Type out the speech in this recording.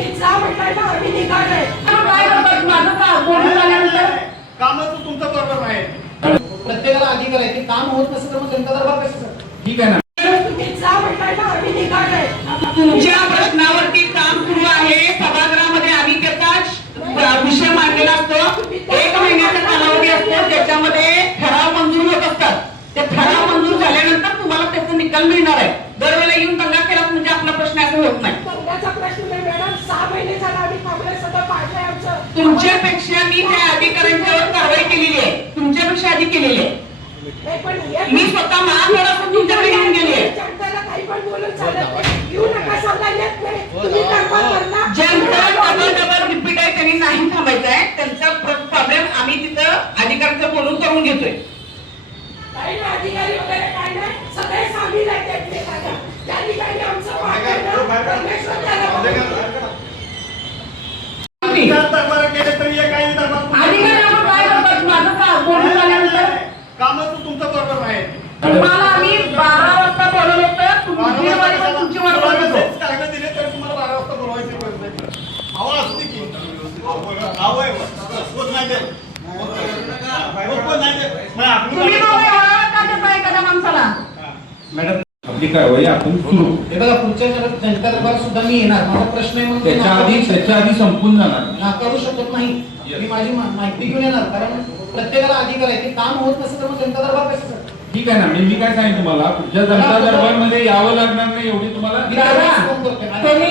तुम्ही जा म्हटलंय ना, आम्ही निघालोय. काय करतात माझं का बोलून झाल्यानंतर कामच तुमचं बरोबर आहे. प्रत्येकाला अधिकार आहे. ते काम होत नसेल तर मग जनता दरबार कशाचं? ठीक आहे ना. तुम्ही जा म्हटलंय ना, आम्ही निघालोय. तुमच्या प्रश्नावरती काम सुरू आहे. सभागृहामध्ये आम्ही त्याचा विषय मांडलेला असतो. 1 महिन्याचा कालावधी असतो, त्याच्यामध्ये ठराव मंजूर होत असतात. ते ठराव मंजूर झाल्यानंतर तुम्हाला त्याचा निकाल मिळणार आहे. दरवेळेला येऊन दंगा केला म्हणजे आपला प्रश्न असं होत नाही. दंगाचा प्रश्न नाही मॅडम, 6 महिने झाला आम्ही थांबलोय, सगळं पाडलंय आमचं. तुमच्यापेक्षा मी त्या अधिकाऱ्यांच्यावर कारवाई केलेली आहे. तुमच्यापेक्षा आधी केलेली आहे. मी स्वतः महापौराकडून तुमच्याकडे घेऊन गेली आहे. जनतेला काही पण बोलून चालत नाही. येऊ नका सांगा, येत नाही. तुम्ही दरबार भरला. ज्यांचा डबल रिपीट आहे त्यांनी नाही थांबायचं आहे. त्यांचा प्रॉब्लेम आम्ही तिथं अधिकाऱ्यांचं बोलून करून घेतोय. काही नाही अधिकारी वगैरे काही नाही, सगळे सामील आहेत एकमेकांना. त्या ठिकाणी आमचं परमेश्वर त्याला दरबार केले तरी काही दरबार अधिकारी आपण काय करतात माझं का बोलून झाल्यानंतर कामच तुमचं बरोबर आहे. तुम्हाला आम्ही 12 वाजता बोलवलं होतं. तुम्ही 1:30 वाजेपर्यंत तुमची वाट बघत होतो. कागद दिले तर तुम्हाला 12 वाजता बोलवायची गरज नाही. आवाज असते की आवाज आहे होत नाही ते. होत नाही ते. तुम्ही दोघं एवढा वेळ का देताय एखाद्या माणसाला? मॅडम आपली कारवाई आपण सुरू. हे बघा, पुढच्या जनता दरबार सुद्धा मी येणार. माझा प्रश्न आहे मग त्याच्या आधी संपून जाणार. नाकारू शकत नाही. मी माझी माहिती घेऊन येणार, कारण प्रत्येकाला अधिकार आहे. ते काम होत नसेल तर मग जनता दरबार कशाचं? ठीक आहे ना. मी काय सांगितलं तुम्हाला पुढच्या जनता दरबारमध्ये यावं लागणार नाही एवढी तुम्हाला मी कारवाई सुरू करतोय. तुम्ही